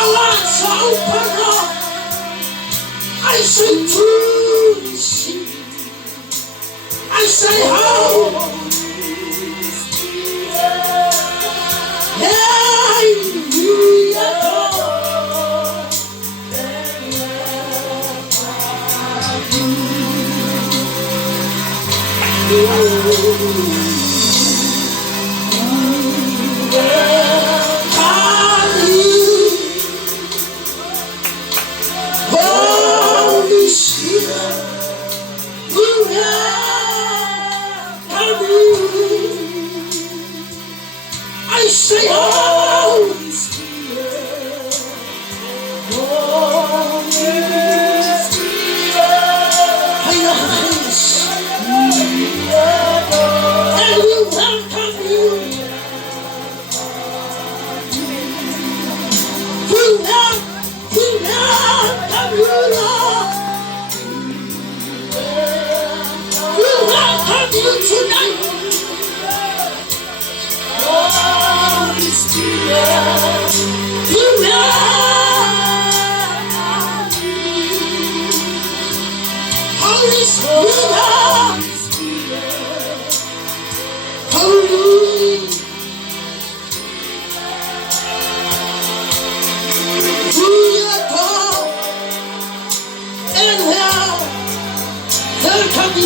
eyes are open up. I say to receive. I say how. I say, Holy Spirit, Holy Spirit, and we welcome you. We welcome you, Lord. We welcome you tonight. Holy Spirit, you welcome you. Holy Spirit, Holy. We adore and welcome you.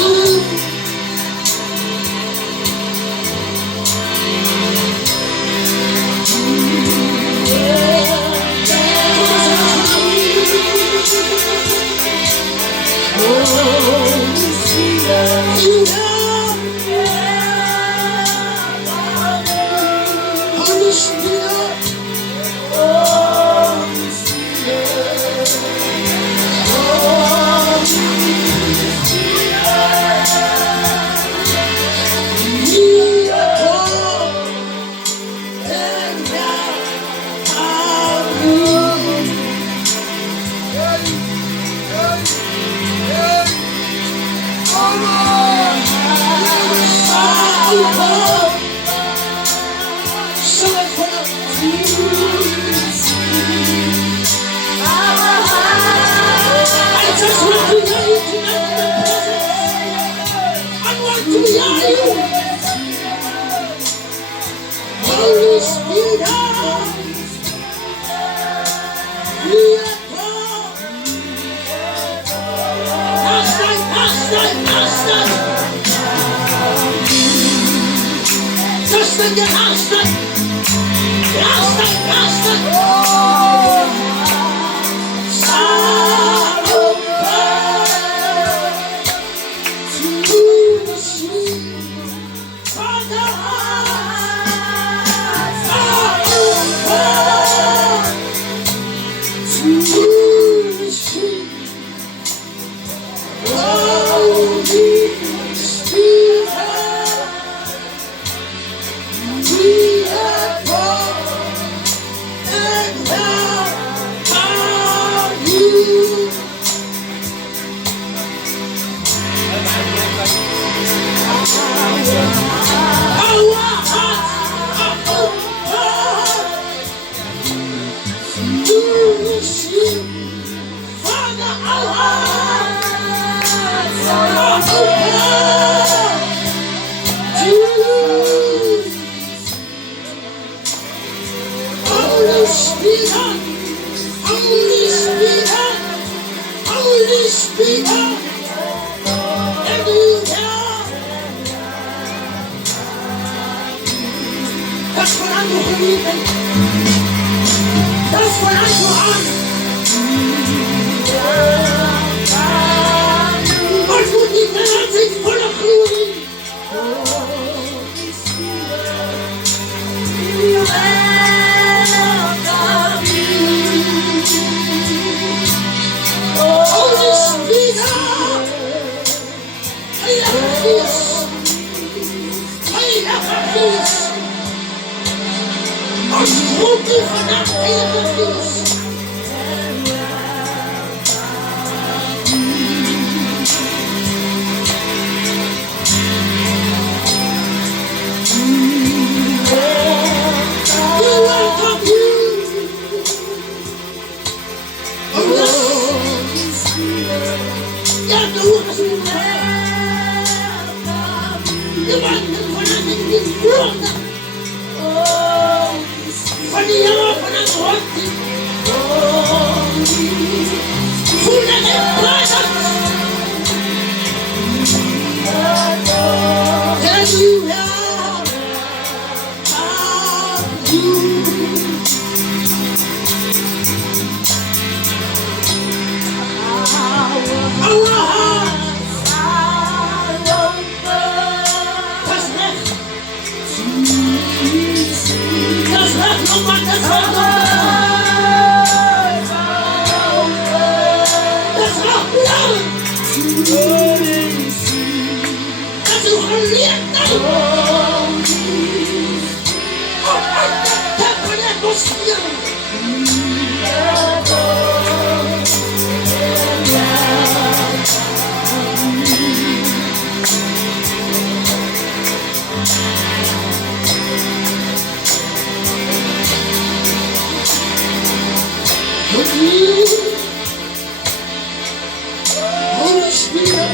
That's what I believe in. That's what I want. What would you do? Nothing for the glory. Holy Spirit, I have peace. I have peace. I'm looking for that peace. Holy Spirit.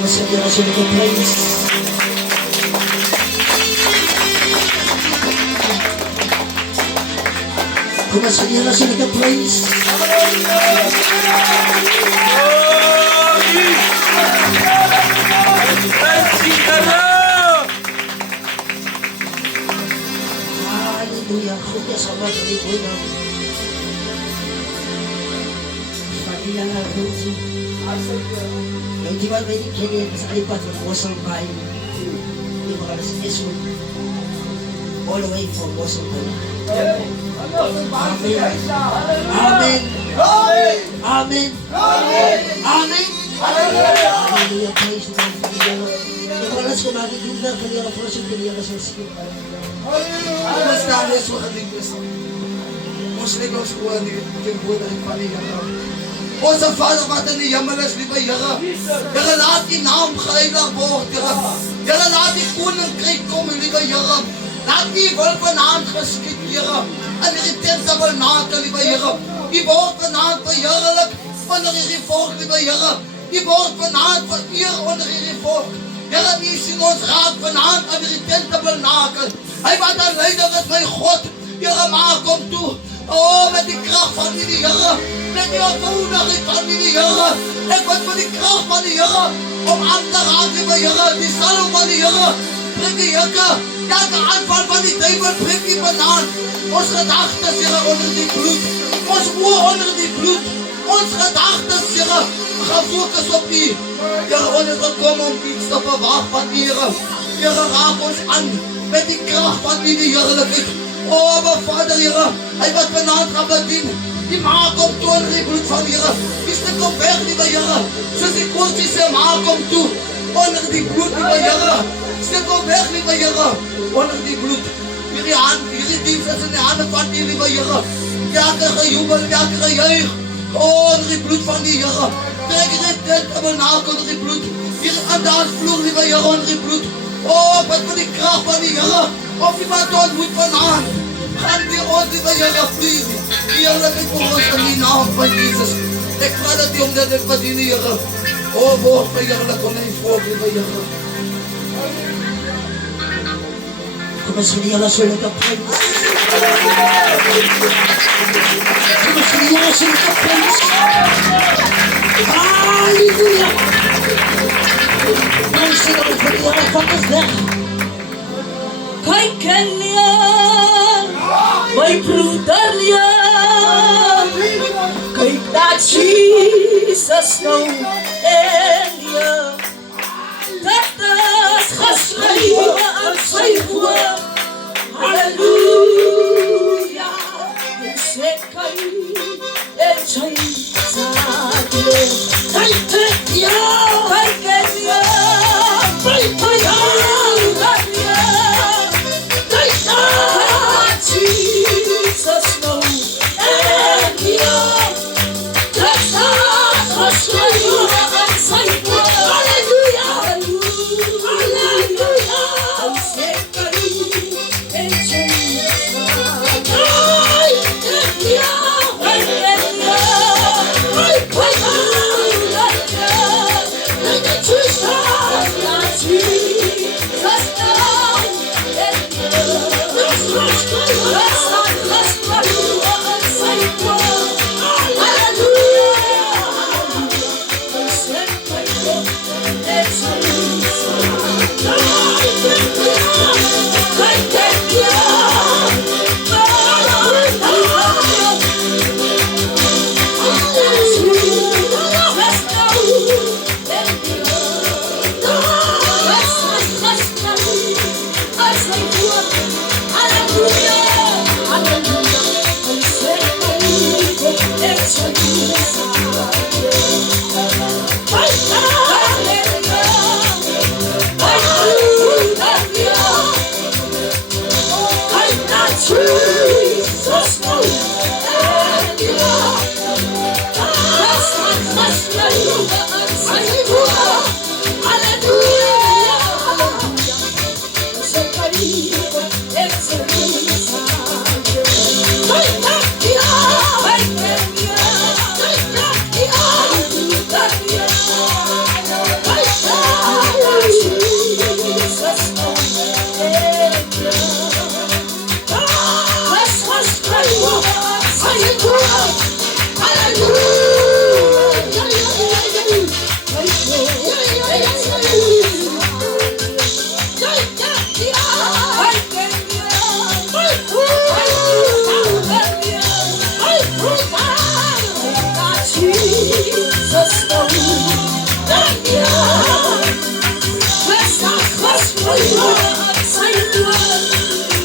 Masaya na siya nag-praise. Masaya na siya nag-praise. Hallelujah. Kaya sama sa libo na. Fadila na Ruzi. Yung di ba may kaya sa iPad ng Wasong Bay? Yung mga nasa Yesu. All the way from Wasong Bay. Amen. Amen. Amen. Amen. Hallelujah. Praise the Lord. Yung mga nasa kumagigindar kanya na prosyon kanya na sa skin. Mas dahil sa kaligtas. Muslim ang suwa ni Kimbuda ng Panigaram. O sa Father Mata ni Yamalas ni Bayara. Yara lahat inaam kailang buhok tira. Yara lahat ikunang kay Komili Bayara. Lahat ibol pa naan kaskit yara. Ang iritensa bal naan ni Bayara. Ibawat pa naan pa yara lag. Panaririfork ni Bayara. Ibawat pa naan pa iya o naririfork. Yara isinons raad pa naan ang iritensa bal naan. Ay batan leider at may God. Yara maakom tu. Oh, met die kracht van die Heere, met die eenvoudigheid van die Heere, ek wat met die kracht van die Heere, om aan te raken die Heere, die salm van die Heere, prik die Heere, ja, de aanval van die duivel, prik die banaan, ons gedagtes, Heere, onder die bloed, ons oor onder die bloed, ons gedagtes, Heere, gaan focus op die, Heere, ons is gekomen om iets te verwacht van die Heere, Heere, raak ons aan, met die kracht van die Heerlijkheid. Oh, maar Vader, Heere, hij wat vanavond gaat bedienen. Die maag komt toe onder die bloed van Heere. Die stuk op weg, lieve Heere. Zoals die koortjes zijn maag komt toe onder die bloed, lieve Heere. Stuk op weg, lieve Heere, onder die bloed. hierdie diens is in die hande van die liewe Here. Elke gejubel, elke gejuig. Oh, door die bloed van die Here. Trek dit tabernakel door die bloed. Hier aan daar vloer liewe Here onder die bloed. Oh, wat vir die krag van die Here. Of iemand ontmoet vanavond. Gaan die ons liewe Here vlieg. Die heerlijkheid voor ons in die naam van Jesus. Ek vra dat die omdat ek verdien die Here. Oh, word verheerlik om die volk liewe Here. Kom ons gee die Here so lekker prys. Kom ons gee die Here so lekker prys. Halleluja. Ons sê dat ons vir die Here van ons weg. Kyk en leer, my broeder leer. Kyk dat Jesus nou en leer. Dat is geschreven in sy woord. Halleluja. En sê kyk en sy saad leer. Kyk en leer, kyk en leer. My broeder leer. Jesus nou en leer. Dat is geschreven in sy woord. Halleluja. Halleluja. En sê kyk en sy saad leer. Kyk en leer. My broeder leer. Kyk en Jesus nou en leer.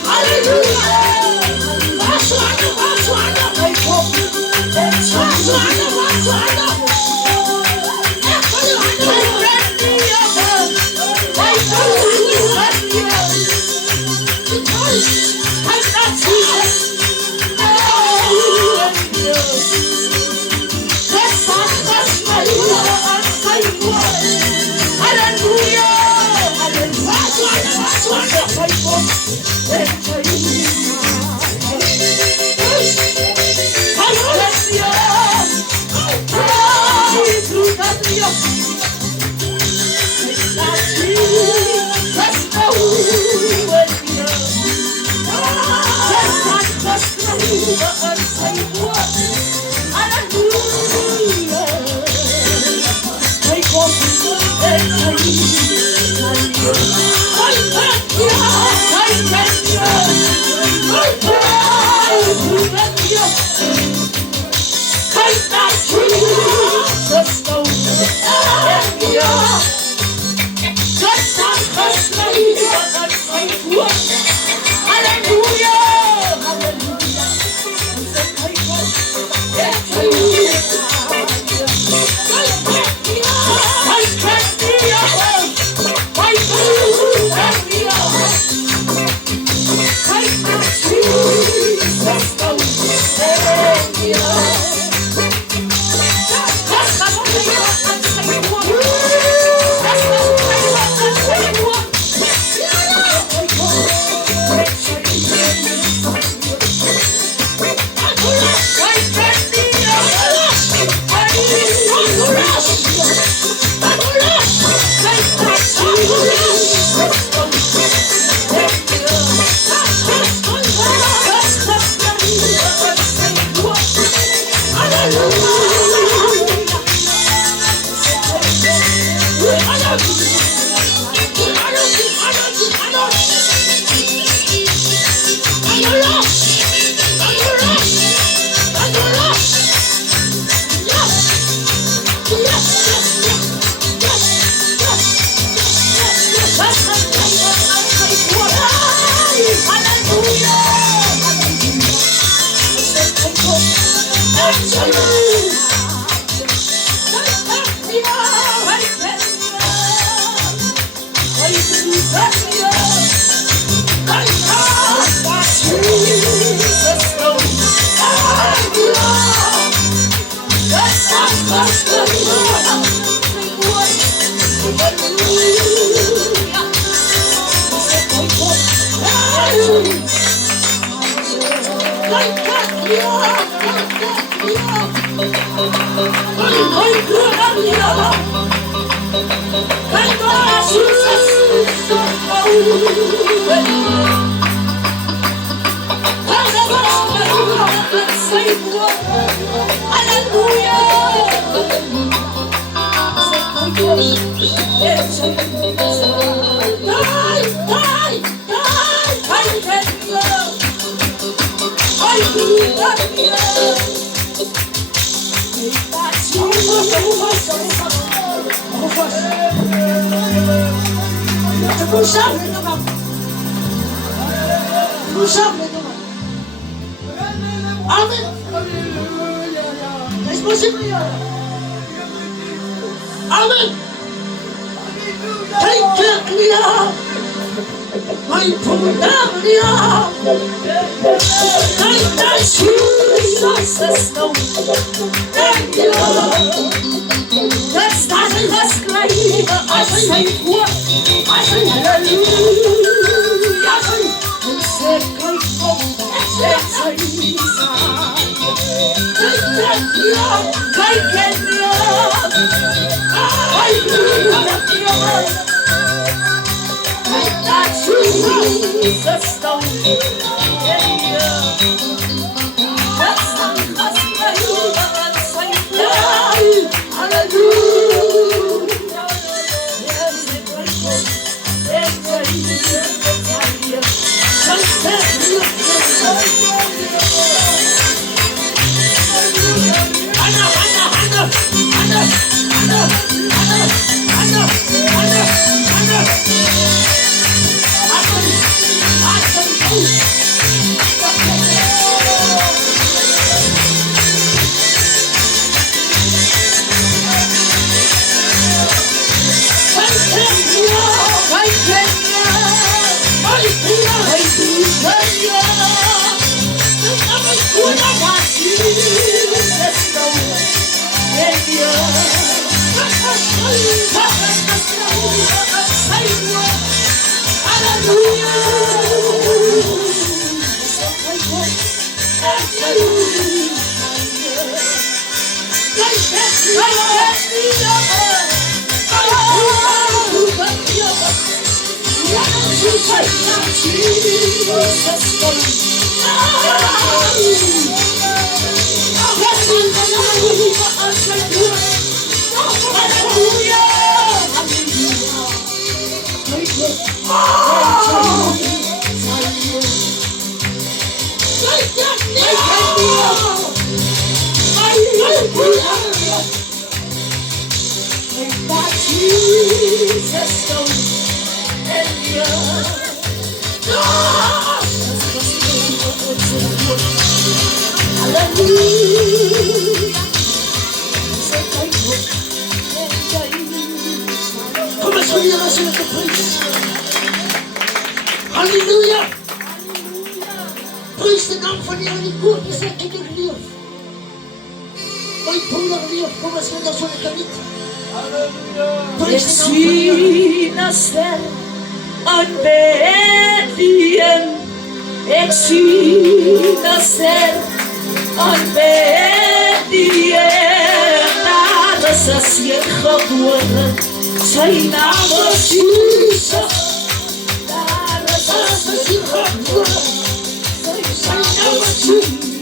Hallelujah. Amen. Es posible. Amen. Take it, Leah. My poor Leah. Take that Jesus, no. Thank you. Let's start and let's cry. I say what? I say hallelujah. I say grateful. I say Hallelujah. Praise the God for the only goodness that you can live. May pulang live, kumas ka na sa kamit. Praise the God for the nacer en Bethlehem, nacer en Bethlehem, nada sa siyang khadwan, sa'y namas Jesus, nada sa siyang khadwan, sa'y namas Jesus,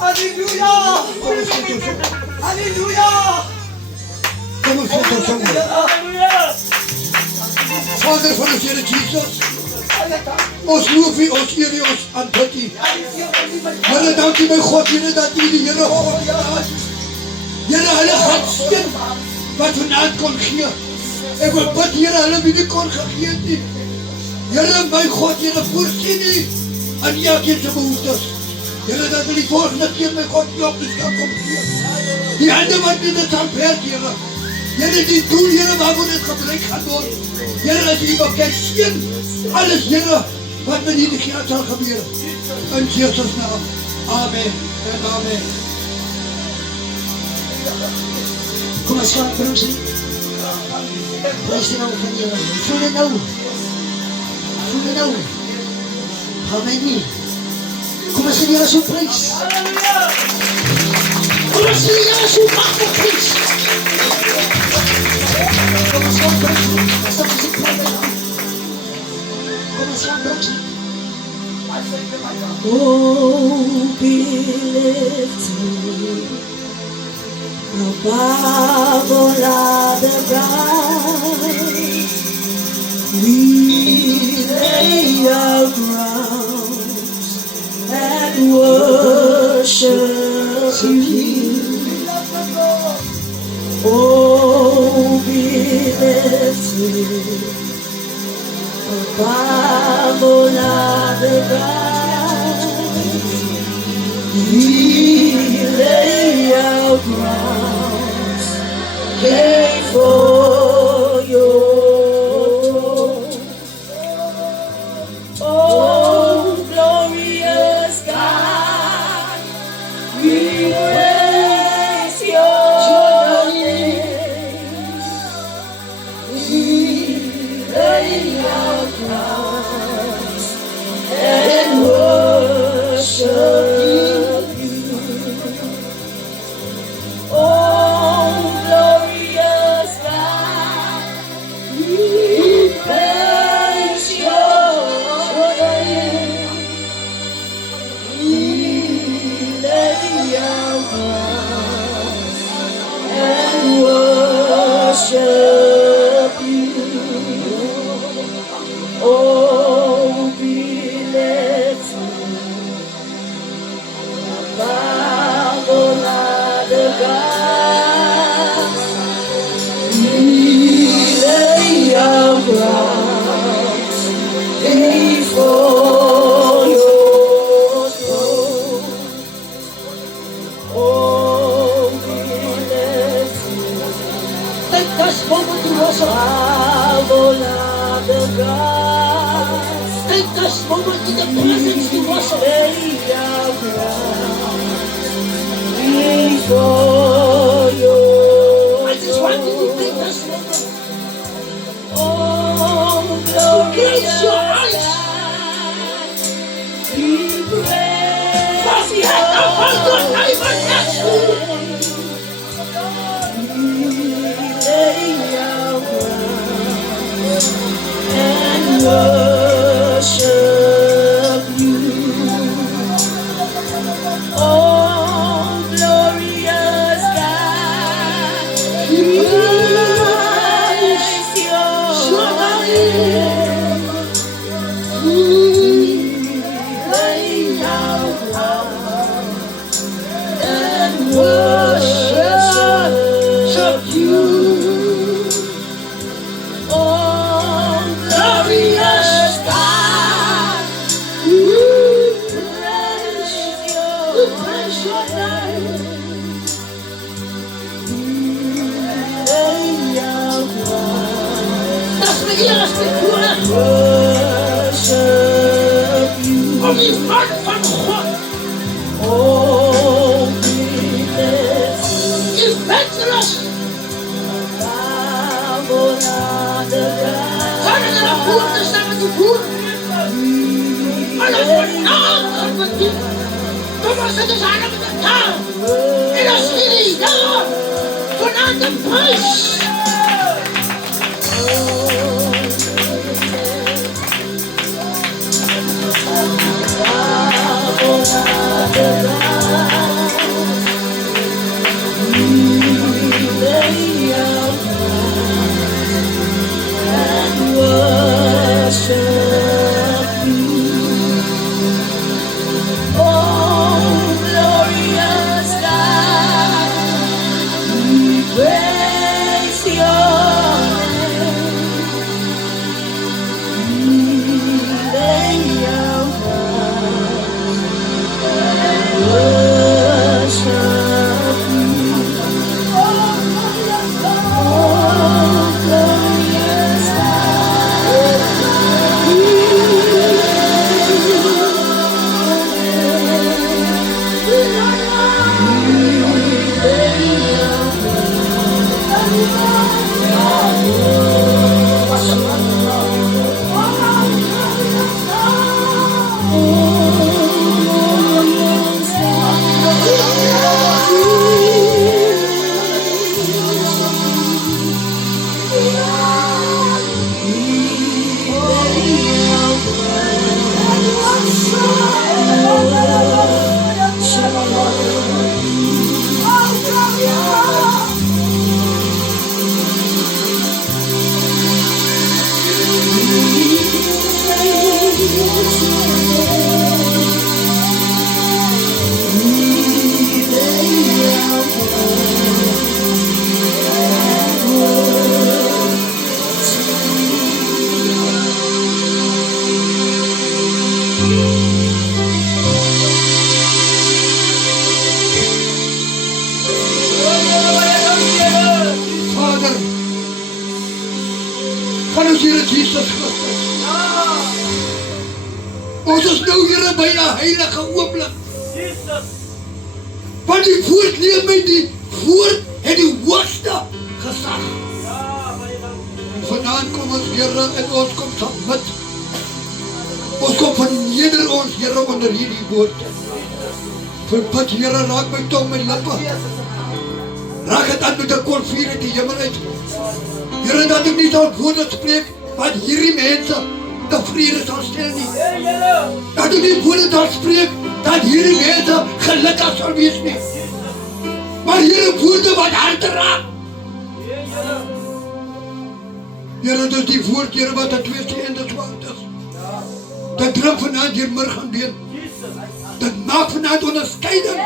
Hallelujah! Hallelujah! Come on, sit down somewhere. Vader van de Heer Jesus, ons loof U, ons eer U, ons aanbid U. Here, dankie my God, Here, dat U die Here God is. Here, hulle gaan steen wat vanaand kon gee. Ek wil bid, Here, hulle wie nie kon gegee het nie. Here, my God, Here, voorsien U aan elkeen se behoeftes. Here, dat hulle die volgende keer my God U op die stel kom gee. Die hande wat dit het aanperk, Here. Here, die doel, Here, waarvoor dit gebruik gaan word. Here, as U bekend sien, alles, Here, wat met hierdie geld sal gebeur. In Jesus' naam. Amen en amen. Kom ons gaan broersie. Prijs die naam van die Here. Voel dit nou. Voel dit nou. Amen nie. Kom ons die Here so prijs. Kom ons die Here so machtig prijs. Kom ons gaan broersie. As dat ons die prijs gaan. Kom ons gaan broersie. Oh, be lifted above all other gods. We lay our crowns and worship You. Oh, be lifted above all other gods. We lay our crowns before Your throne. Oh, glorious God, we praise Your name. We lay our crowns and worship You. Oh, glorious God, we praise Your name. We lay our crowns and worship You. Oh, be lifted above all other gods. We lay our crowns before Your throne. Oh, be lifted. Take this moment to worship above all other gods. Take this moment in the presence to worship. Lay our crowns before Your I just want you to take this moment. Oh, glorious God, we praise Your name. We lay our crowns and worship You. Oh, glorious God, we praise Your name. We lay our crowns and worship You. Oh, glorious God, we praise Your name. seguía la escritura. Con mi fan Juan. Y Petros. Sana de la puerta estaba tu puerta. A la puerta, ¿cómo se desana de cantar? Y la sirida, con anda paz. Van ons Here Jesus Christus. Ons is nou Here by 'n heilige oomblik. Want die woord leer my die woord het die hoogste gesag. Vanaand kom ons Here en ons kom submit. Ons kom verneder ons Here onder hierdie woord. Verbid Here, raak my tong, my lippe. Raak het aan met 'n kolvuur uit die hemel uit. Here, dat ek nie sal woorde spreek wat hierdie mense tevrede sal stel nie. Dat ek nie woorde sal spreek dat hierdie mense gelukkig sal wees nie. Maar hierdie woorde wat harte raak. Here, dit is die woord, Here, wat aan twee seënde swaard is. Dat dring vanaand hier murg en been. Dat maak vanaand onderskeiding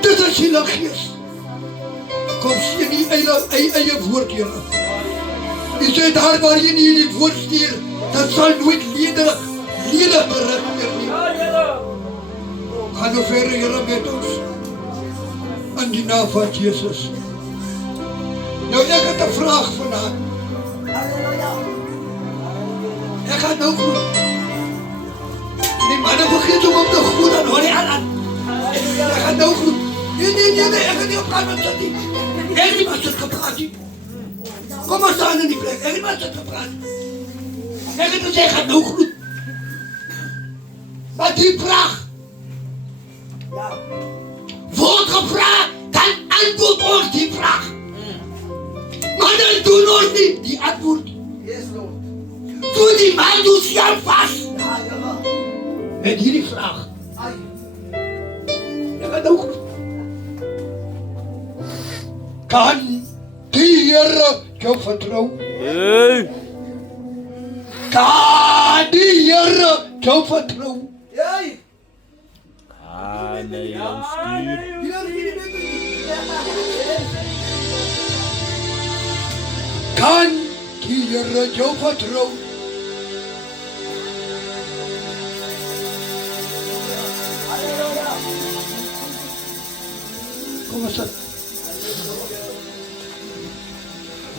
tussen siel en gees. Kom sien die eie woord, Here. U sê daar waar jy nie die woord stuur, dat sal nooit ledig berig meer nie. Gaan nou verder, Here, met ons. In die naam van Jesus. Nou, ek het 'n vraag vanaand. Ek gaan nou groet. Die mannen vergeet om op te groet, dan hoor jy aan. Ek gaan nou groet. Nee, ek gaan nie op kamer sit nie. Ek het nie maar sit gepraat nie. Kom maar staan in die plek, ek het maar sit gepraat. Ek het gesê, ek gaan nou groet. Maar die vraag word gevraagd, dan antwoord ons die vraag. Maar dan doen ons nie die antwoord. Doe die man doet zelf vast. Met hierdie vraag. Ek gaan nou groet. Kan die Here jou vertrou? Kan die Here jou vertrou? Kan die Here jou vertrou? Kom eens sit.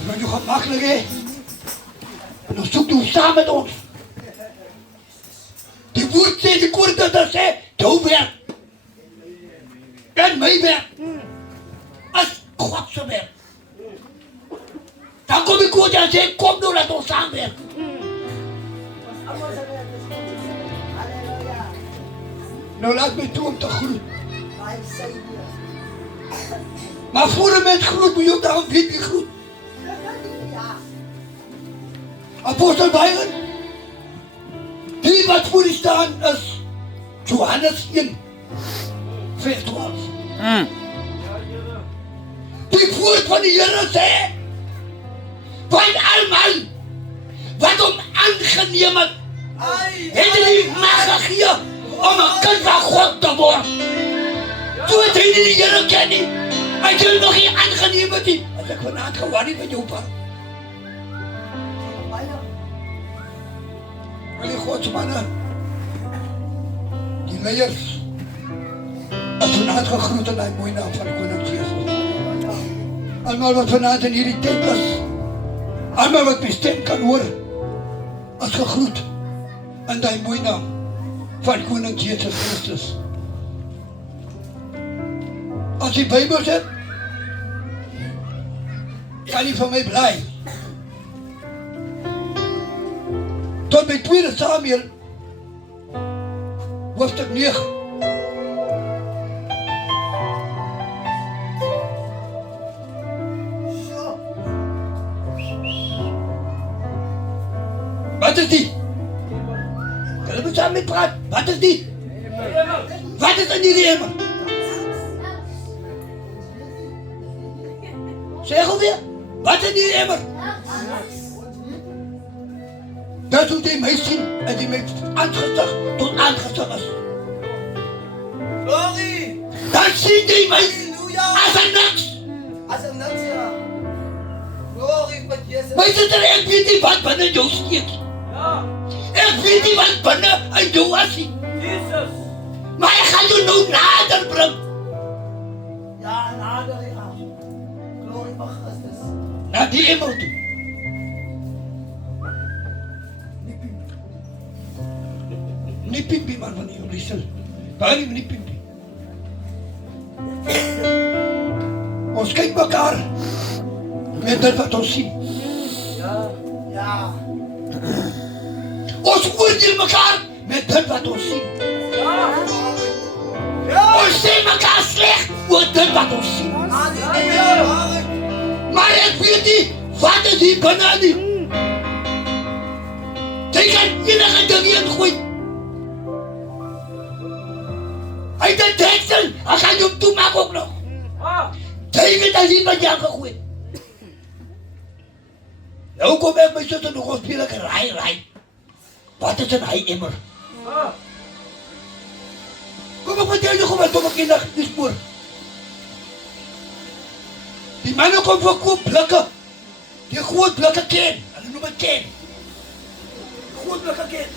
Ben je gemakkelijk, hè? En dan zoekt u samen met ons. Die woord sê, die koor dat daar sê, jou werk. En my werk. As God se werk. Dan kom die koor en sê, kom nou laat ons saamwerk. Nou laat my toe om te groet. Maar voor een mens groet, moet je ook daarom weet wie groet. Apostel Byron, die wat voor die staan is Johannes 1, vers 12. Die woord van die Here sê, van almal wat hom aangeneem het, het hy die mag gegee om 'n kind van God te word. Toe het hy die Here ken nie, hy het hom nog nie aangeneem het nie. As ek vanaand gewoon nie met jou praat. Die godsmannen, die leiers, as vanavond gegroet in die mooie naam van Koning Jezus. Allemaal wat vanavond in hierdie tent is, allemaal wat my stem kan hoor, as gegroet in die mooie naam van Koning Jezus Christus. As die Bijbel sê, kan nie van my bly. Tot by 2 Samuel, hoofstuk 9. Wat is die? Julle moet saam met praat. Wat is die? Wat is in die emmer? Sê gou weer. Wat is in die emmer? Dat hoe die my sien en die my aangesig tot aangesig is. Glory! Dan sien die my Halleluja! as 'n niks. As 'n niks, ja. Glory vir Jesus. My sister, ek weet nie wat binne jou steek. Ek weet nie wat binne in jou was nie. Maar ek gaan jou nou nader bring. Ja, nader, ja. Glory vir Christus. Na die emmer toe. Nie pimpie man van die stil. Baie nie pimpie. Ons kyk mekaar met dit wat ons sien. Ja. Ons oordeel mekaar met dit wat ons sien. Ons sê mekaar sleg oor dit wat ons sien. Halleluja! Maar ek weet nie wat is hier binne nie. Jy kan enige ding ingooi. Hy het 'n deksel, hy gaan jou toemaak ook nog. Jy weet as iemand jou gegooid. Nou kom ek my sister nog ons speel ek raai. Wat is in hy emmer? Kom ek vertel jou gewoon wat ek in die spoor. Die manne kom verkoop blikke. Die groot blikke ken. Hulle noem het ken. Groot blikke ken.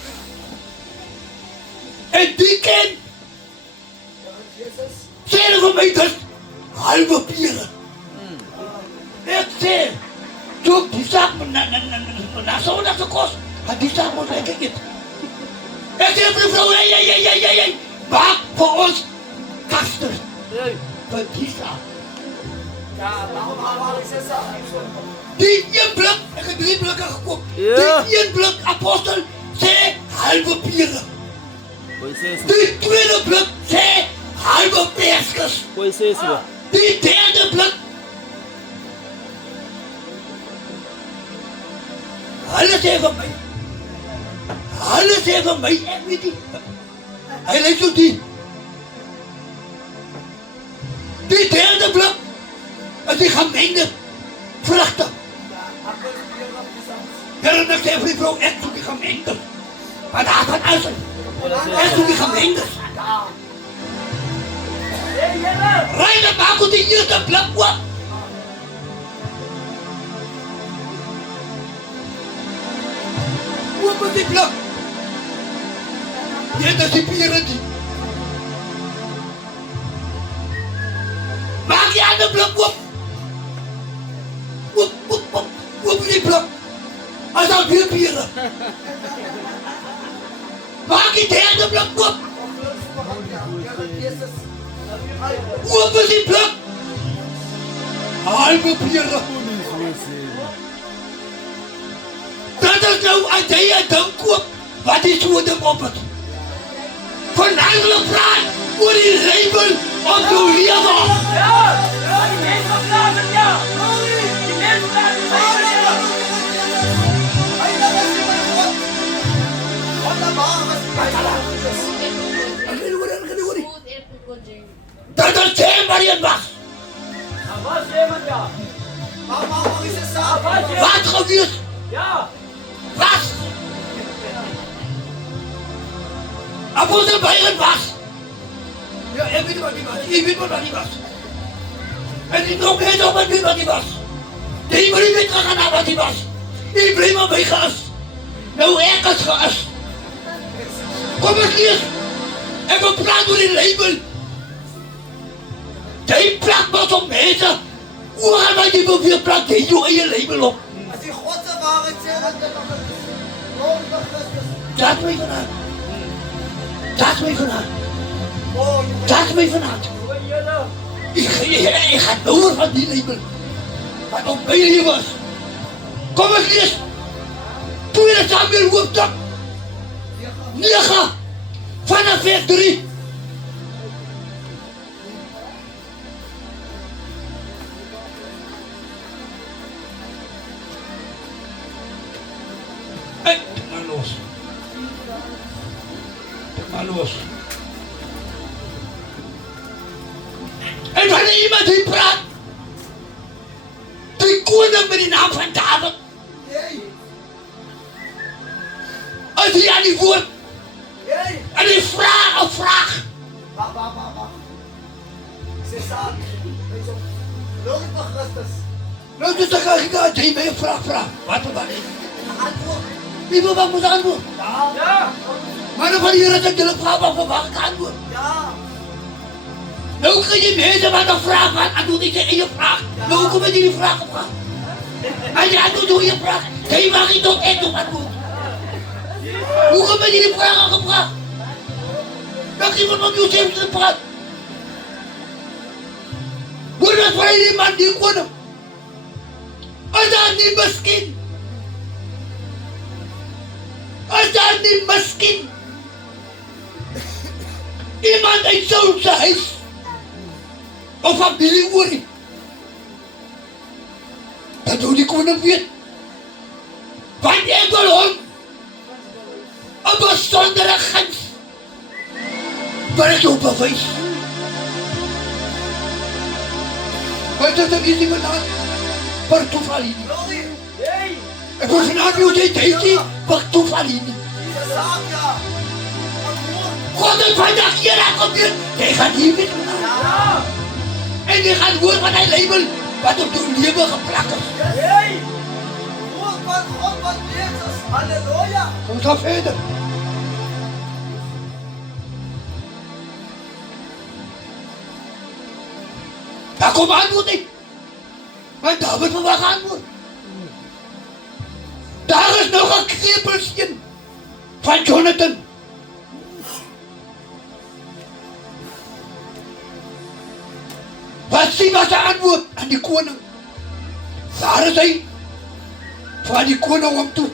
En die ken. Sê hulle vir my dit. Halve pere. Ek sê. Toe die zaak na Sondag gekos. Had die zaak moet lekker eet. Ek sê vir die vrou, hey. Maak vir ons kaster. Vir die zaak. Ja, waarom is dit? Die een blik, ek het 3 blikke gekoop. Die een blik apostel sê halve pere. Die tweede blik sê halve perskes. Die derde blik. Hulle sê van my, ek weet nie. Hy lyk so die. Die derde blik is die gemengde vrugte. Here, ek sê vir die vrou, ek soek die gemengde. Want daar van alles. Ek soek die gemengde. Ry dan maak ons die eerste blik oop. Open die blik. Dit is die pere die. Maak die ander blik oop. Oop die blik. As maak weer Here. Maak die derde blik oop. Oop is die blik. Haal me Here. Dat is nou uit hy 'n ding koop wat die so ding op het. Van hulle praat oor die label op jou lewe. Die mensen praten, ja. Die mensen praten, ja. Dat is geen waar je was. Was iemand, ja. Wat gebeurt? Ja. Was? Apostel Bayern was. Ja, ik weet wat die was. Ik weet wat die was. En ik nog niet op wat die was. Die brief weet gaan wat die was. Die brief maar bij gas. Nou ergens gas. Kom eens hier. En we praten over die label. Die plak wat op mensen. Hoe gaan wij die beweer plak die jou in je label op? Als die God de waarheid zegt, dan is het Dat mij vanuit. Dat mij vanuit. Dat mij vanuit. Ik ga door van die label. Wat op mij hier was. Kom eens eens. Tweede Samuel hoofdstuk 9. Vanaf vers 3. Hey, maar los. Maar los. En wanneer iemand die praat, die koning met die naam van David, als hij aan die woord, en die vraag een vraag, nou dus dan ga ik daar die mee een vraag vragen. Wat er dan is. Wie wil wat moet antwoorden? Ja. Maar dan van hier is ik de vraag wat verwacht ik antwoord. Nou kun je mensen wat een vraag van antwoord is in je vraag. Nou kom je die vraag op gaan. Als je antwoord door je vraag, dan mag je tot echt op antwoord. Hoe kom je die vraag aan gevraagd? Dan geef je op jezelf te praten. Hoe dat voor die man die koning? Als dat niet misschien. Als dat niet misschien. Iemand uit zo'n huis. Of familie oor. Dat doe die koning weet. Want ik wil hem een bijzondere gans. Waar ik jou bewijs. Wat is dat hier niet vandaan? Per toeval hier. Ik wil vanavond jou deze, per toeval hier. God heeft vandaag hier aangebeurd. Hij gaat hier met vandaan. En die gaat horen van hij label wat op de leven geplakt is. Halleluja! Kom ga verder. Daar komt antwoord niet. Maar David verwacht antwoord. Daar is nog een kriebeltje van Jonathan. Wat zie was de antwoord aan die koning? Daar is hij. Van die koning om toe.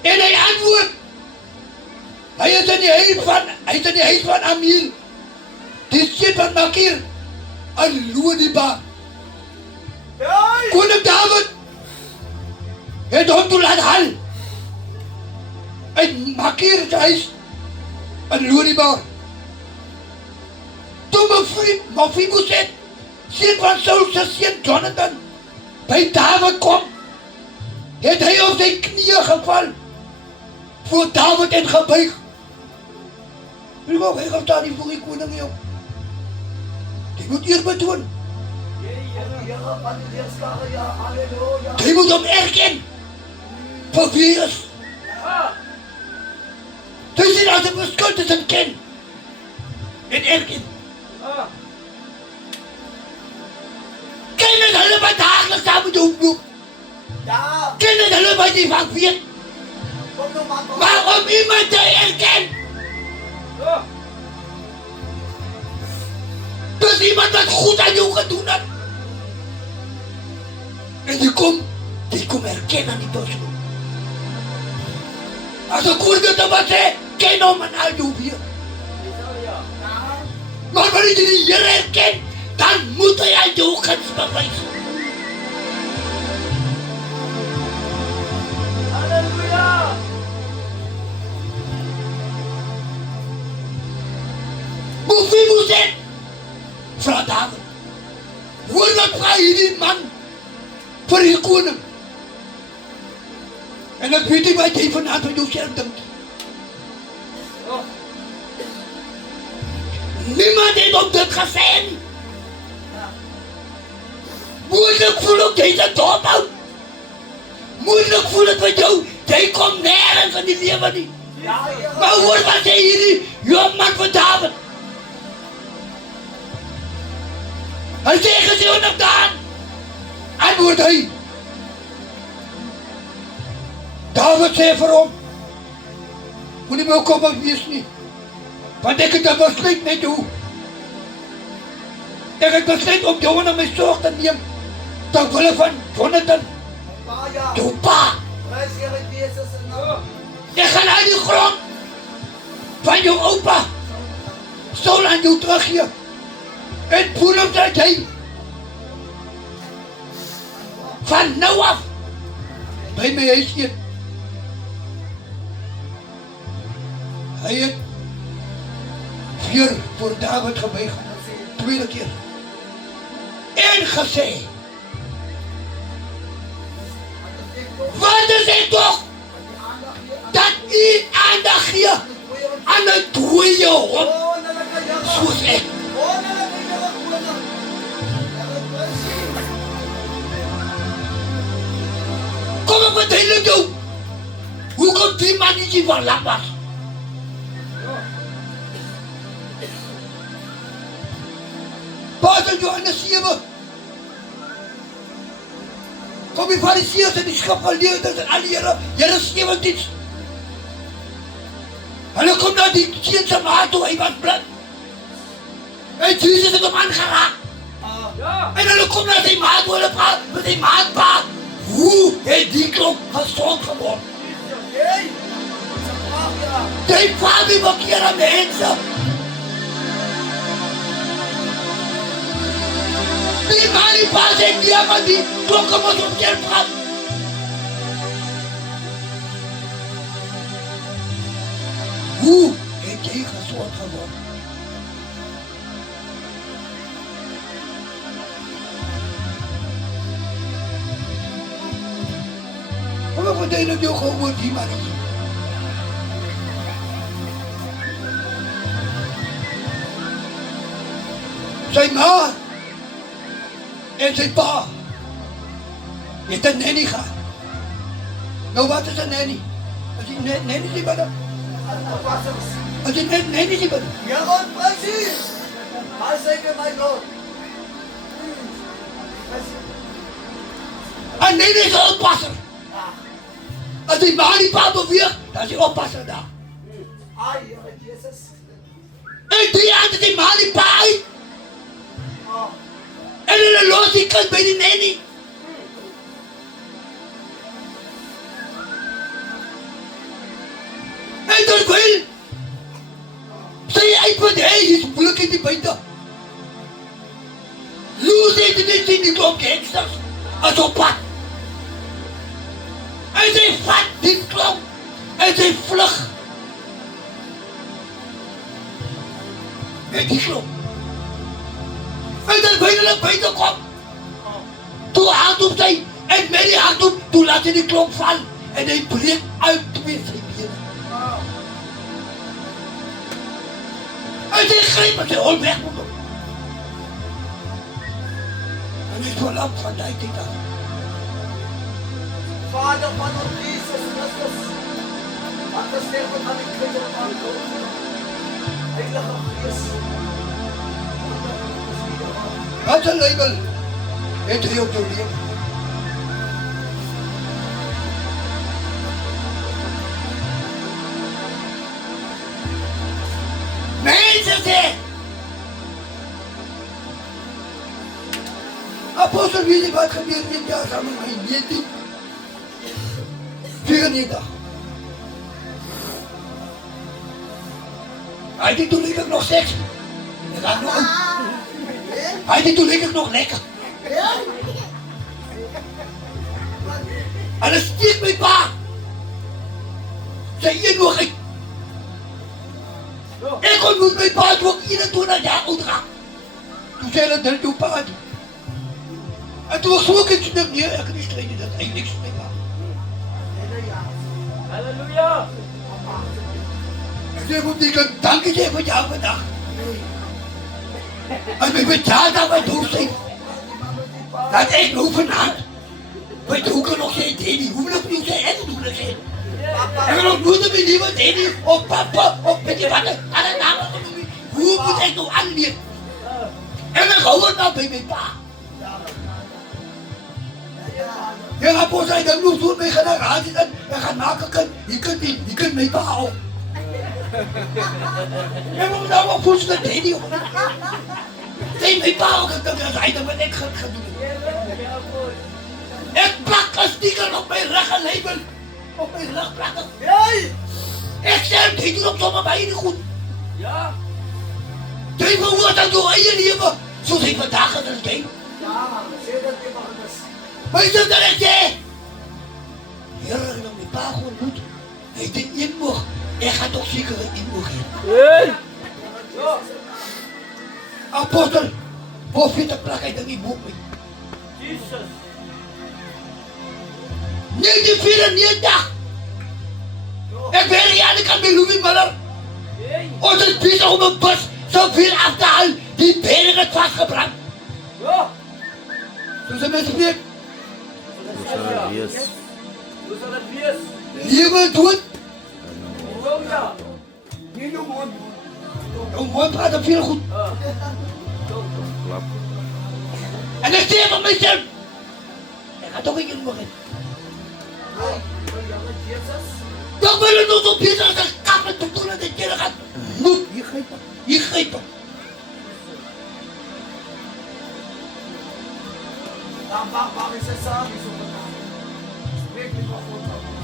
En hij antwoord. Hij is in die huis van Amiel. Die zit van Makir. Een Loediba. Koning David. Het hom toe laat hal. En Makir het huis. Een Loediba. Toen Mephibosheth, seun van Saul se seun Jonathan, by David kom, het hy op sy knieë geval voor David en gebuig. Hy gaan staan nie voor die koning jou. Die moet eer betoon. Die moet hom erken vir wie hy is. Dis nie as 'n verskil tussen ken en erken. Ken het hulle wat dagelijks saam met jou doen. Ja! Ken het hulle by die van weet. Kom nou maar. Maar om iemand te erken. Dis iemand wat goed aan jou gedoen het. En die kom erken aan die persoon. As ek hoor dit wat sê, ken hom en al jou weer. Maar wanneer jy die Here erken, dan moet hy aan jou guns bewys. Wie moet dit? Vra David. Hoor wat vra hierdie man vir die koning. En ek weet nie wat jy vanavond van jouself dink. Niemand het op dit gesê nie. Moeilijk voel ook jy dit dophou. Moeilijk voel het met jou. Jy kom nergens in die lewe nie. Maar hoor wat sê hierdie jongman van David. Hy sê geseënig daan. Antwoord hy. David sê vir hom, moenie my kom wees nie, want ek het 'n besluit met jou. Ek het besluit om jou in my sorg te neem, ter wille van Jonathan, jou pa. Ek gaan uit die grond van jou oupa Saul aan jou teruggee. En voel hom dat jy van nou af by my huis eet. Hy het voor David gebuig, tweede keer. En gesê, wat is dit toch? Dat u aandag gee aan 'n dooie hond, soos ek. Kom ek verduidelik jou, hoekom die mannetjie van lang was. Pastor Johannes 7. Kom die fariseërs en die skrifgeleerdes en al die Here 17. Hulle kom na die seun se ma toe, hy was blind. En Jesus het hom aangeraak. En hulle kom na die ma toe, hulle praat met die ma, hoe het die klop gesond geword? Die pa die verkeerde mense. Die man die pas en die man die klokken moet op je praat. Hoe heb jij gezond geworden? Wat betekent jou gewoon die man? Zijn ma en zijn pa heeft een nanny gehad. Nou, wat is een nanny? Als je nanny ziet wat dan? Als je nanny ziet wat dan? Ja, God, precies. Hij zeker mijn God. Een nanny is een oppasser. Als die ma die pa beweegt, dan is die oppasser daar. Ai, Jezus. En die had die ma die pa uit. En hulle los die kind by die nanny. En terwyl sy uit wat hy is moeilik in die buite. Loos het dit in die klomp gangsters as op pad. En sy vat die klomp en sy vlug. Met die klomp. En terwyl hulle buite kom, toe hardop sy, en met die hardop, toe laat hy die klomp val, en hy breek uit twee sy bene. En sy gryp en sy hol weg met hom. En hy is so lang van die tyd af. Vader van ons Jesus Christus, wat gesterf het aan die kruis op aan dood. Heilige Gees, wat een label het hy op jou leven? Apostel, weet je wat gebeurt dit jaar samen met 1994? Hij denkt toen leek ik nog seks. Hij denkt toen leek ik nog lekker. En dan stiert mijn pa. Zei je nog ik. Ik ontmoet mijn pa toen ik 21 jaar oud was. Toen zei dat dan toen pa. En toen was ook iets met meer. Ik kan niet strijden dat hij niks mee was. Halleluja! Ik zeg op die kant, dank je voor jou vandaag. En we betaalt dat wij dood zijn. Dat ik nu vanavond. Wij doen nog geen Danny. Hoe nog niet zijn en doen er geen. En we ontmoeten me niet met Danny. Of papa. Of weet je wat. Aan de naam van de. Hoe moet ik nou aanleren? En dan gaan we nou bij mijn pa. Ja, apostel, hij dan moet voor mijn generatie en gaan maken. Je kunt mijn pa ook. Ja, maar nou wat voelt dat Danny op? Nee, mijn pa ook. Dat hij dan wat ik ga doen. Ik plak een sticker op mijn rug en label. Op mijn rug plakken. Ik zeg, die doet op zomaar bij je niet goed. Ja! Denk maar hoe dat door je leven. Zoals ik vandaag het is denk. Maar is dat echt jij? Ja, dan mijn pa gewoon goed. Hij denkt niet meer. Hij gaat toch zeker in mogen. Apostel, hoe vindt de plak hij dan niet boek mee? Jesus! 1994! Ik ben hier aan de kant met Louis Muller. Ons is bezig om een bus zo ver af te halen. Die benen het vastgebrand. Ja! Zo zijn mensen weer. Hoe zal het wees? Leven dood. Halleluja! Een mooi praten veel goed. En dan zeg ik van mezelf. Ik ga toch niet mogen. Dan wil ik nog zo bezig als een kappen te doen en dat je gaat. Noep, je geeft hem.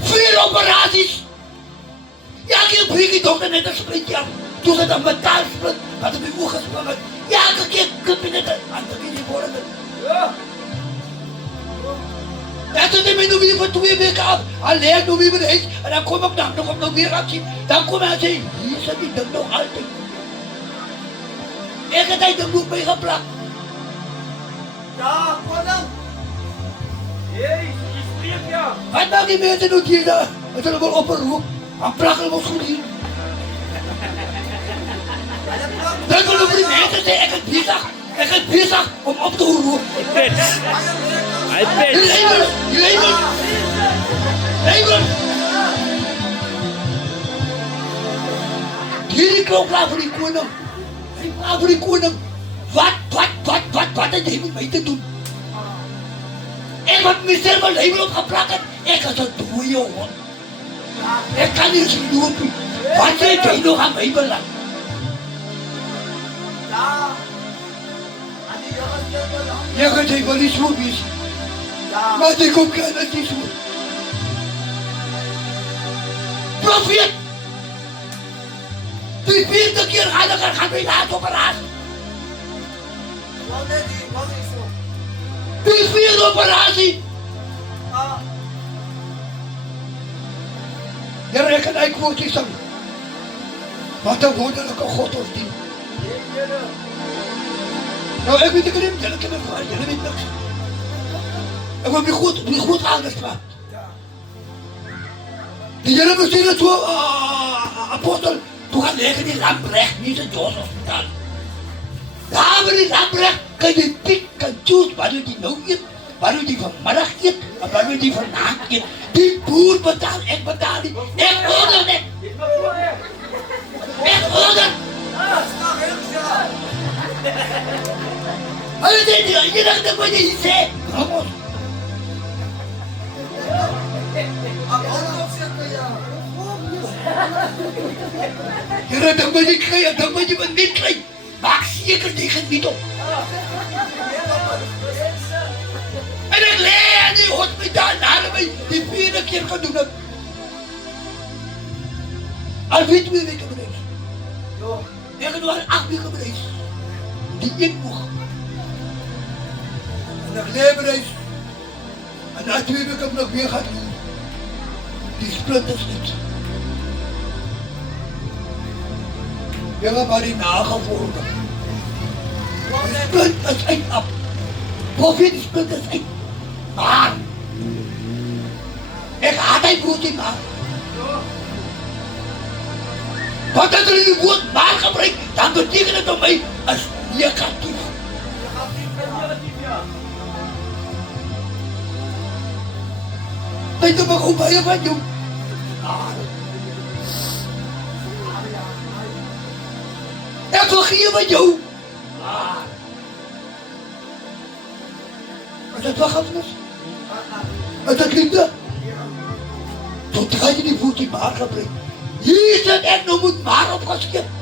Vier operaties. Ja, ik heb een dokter net een sprintje af. Toen ze dan met taal sprint, had ik mijn ogen gesprongen. Ja, ik heb net een andere keer worden. Ja! Dat is niet meer voor 2 weken af. Alleen nog weer eens. En dan kom ik nog op nog weer actie. Dan kom hij en zegt, hier zit die ding nog altijd. Ik heb hij de boek mee geplakt. Ja, wat dan? Jezus, je spreekt ja! Wat maakt die mensen doen hier daar? Het is wel op een roep. Dan plakken we ons goed hier. Dan kunnen we die mensen zeggen, ik heb bezig om op te roepen. Hij Leven! Jullie klopt klaar voor die koning. Klaar voor die koning. Wat heeft hij met mij te doen? Ik heb mezelf een label opgeplakt. Ik ga zo doen, jongen. Ik kan niet zien lopen. Wat heeft hij nog aan mij belangrijk? Je gaat even wel niet zo wezen. Maar ik kom kijken dat niet zo. Profeet! Die 40 keer gaat mij laten op een raad. Die 4e operatie. Je rekent eigenlijk wat is dan. Wat een wonderlijke God ons dient. Nou, ik weet het niet, jullie kunnen vragen, jullie weten niks. Ik word niet goed aangespraakt. Die jullie misschien het zo, apostel, toen gaat liggen die Lambrecht, niet in het hospitaal. Daar hebben die Lambrecht, kan je pick en choose, waar je die nou eet, waar je die vanmiddag eet, en waar je die vanavond eet. Die boer betaalt, ik betaal niet, ik order niet. Ik order. Alles is je dacht dat wat je hier zei. Vamos. Je dan moet je krijgen, dan moet je me niet krijgen. Maak zeker tegen niet op. hospitaal nadat my die 4de keer gedoen het. Al weet 2 weke bereis. Ek het nog al 8 weke bereis. Die een nog. En ek leef bereis. En na 2 weke heb ek nog weer gaan doen. Die splinters niet. Jongen, maar die nagevolgen. Die splinters uit af. Profeet die splinters uit. Maar. Ik haat die woord in maar. Wat het er in die woord maar gebruikt, dan betekent het op mij als negatief. Weet je maar hoe bij van jou? Ik vergeef met jou. Is dat vergifnis? Is dat liefde? Zodra je die voet in maar gebruikt. Hier is het echt nog moet maar opgeschreven.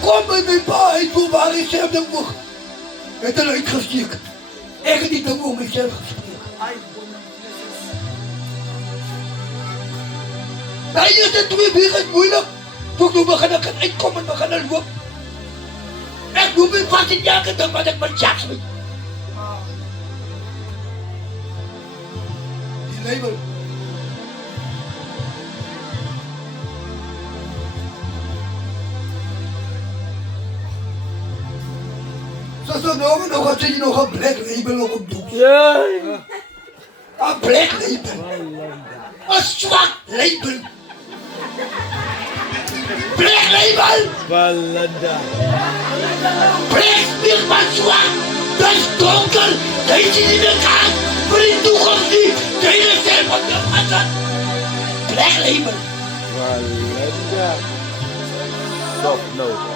Kom bij mijn pa en doe waar ik zelf de mocht. Het er uitgesteekt. Ik heb niet de mocht mezelf gesteekt. Hij is het 2 weken moeilijk. Toen we gaan uitkomen, we gaan lopen. Ik doe mijn vast in jagen dan wat ik met jacks weet. Die label. Zo nog had je nog een black label op doek. Ja. Een black label. Een zwart label. Black label. Balanda. Black speelt maar zwart. Dat is donker. Dat is niet meer kaart. Voor die toekomst niet. Dat is zelf wat je gaat. Black label. Balanda. Soft note.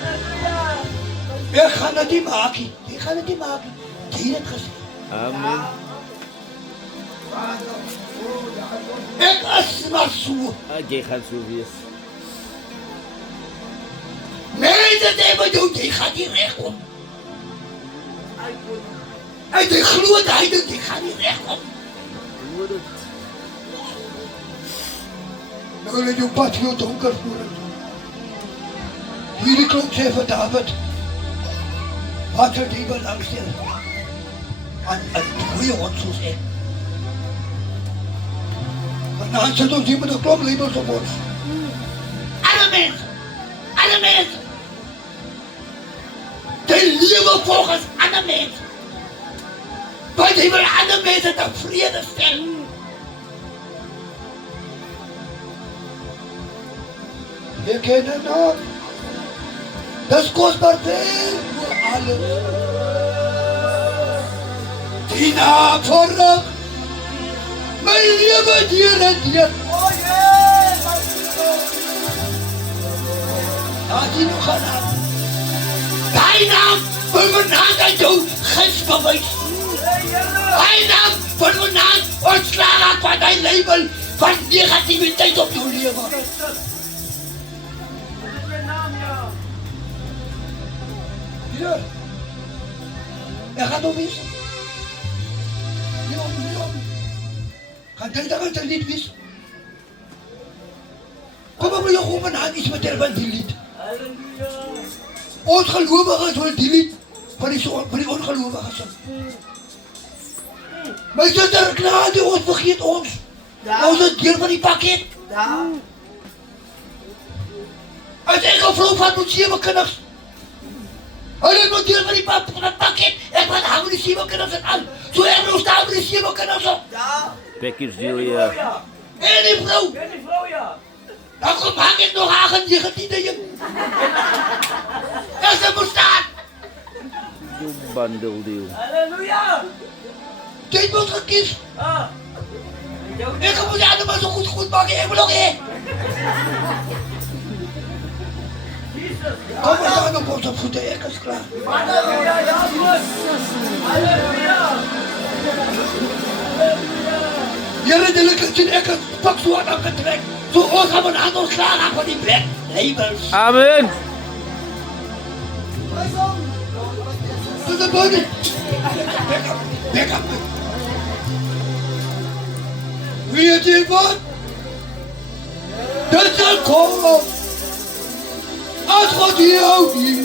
Ik ga naar die maken. Ik ga naar die maken. Die heeft gezegd. Amen. Ik is maar zo. Jy gaan so wees. Mensen hebben doen, die gaat niet recht om. En die gloed hij doet, die gaat niet recht om. Nou, dat je pad heel donker wordt. Hierdie klok sê vir David, wat sou die belangstel aan 'n goeie hond soos ek? Want dan sit ons hier met 'n klomp labels op ons. Alle mensen, die lewe volgens ander mensen. Want die wil ander mensen tevrede stellen. Je kent het nog. Dat is kostbaar veel voor alles. Die naam voorop. Mijn leven dier en dier. Laat die nog gaan aan. Mijn naam benaam aan jou gidsbewijs. Mijn naam benaam ontslagen van dein label van negativiteit op jouw leven. Ja. Er gaat nog eens. Ja. Gaat hij daar uit een lied wist? Kom maar jou gewoon aan iets met van die lied. Ons gelovigen wil die lied van die ongelovigen zijn. Maar is dat er klaar die ons vergeet ons? Ons is deel van die pakket. Als ik een vrouw van moet 7 kinders. Hij is nog deel van die pakket. Ik wat hangen die 7 kinders aan. Zo hebben we staan met die 7 kinders op. Package deal, ja. En die vrouw. Dan komt hang ik nog aan 19e je. Dat is een bestaan. You bundle deal. Halleluja! Dit moet gekies. Ik moet aan maar zo goed maken. Ik moet nog één. Kom maar staan op onze voeten. Ik is klaar. Halleluja, ja, Halleluja! Jullie de ik een pak zo aan getrekt. Zo ons gaan we aan ons klaar van die black labels. Amen. To the body. Back up. We are the dat zal komen. Als God jou niet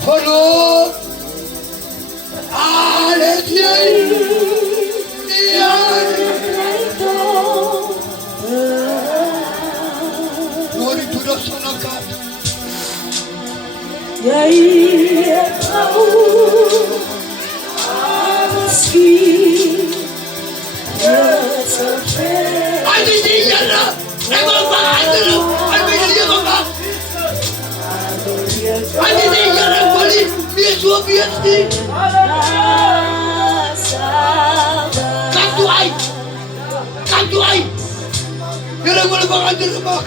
verloopt. Alles jij. Glory to the Son of God. Jangan boleh makan di rumah.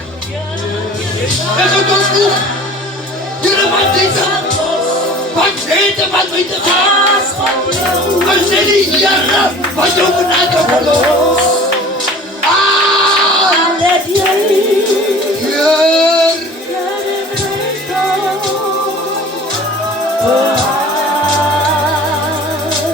Jangan tunggu. Jangan mati. Pasti tempat itu. Pasti dia. Pasti menangkap.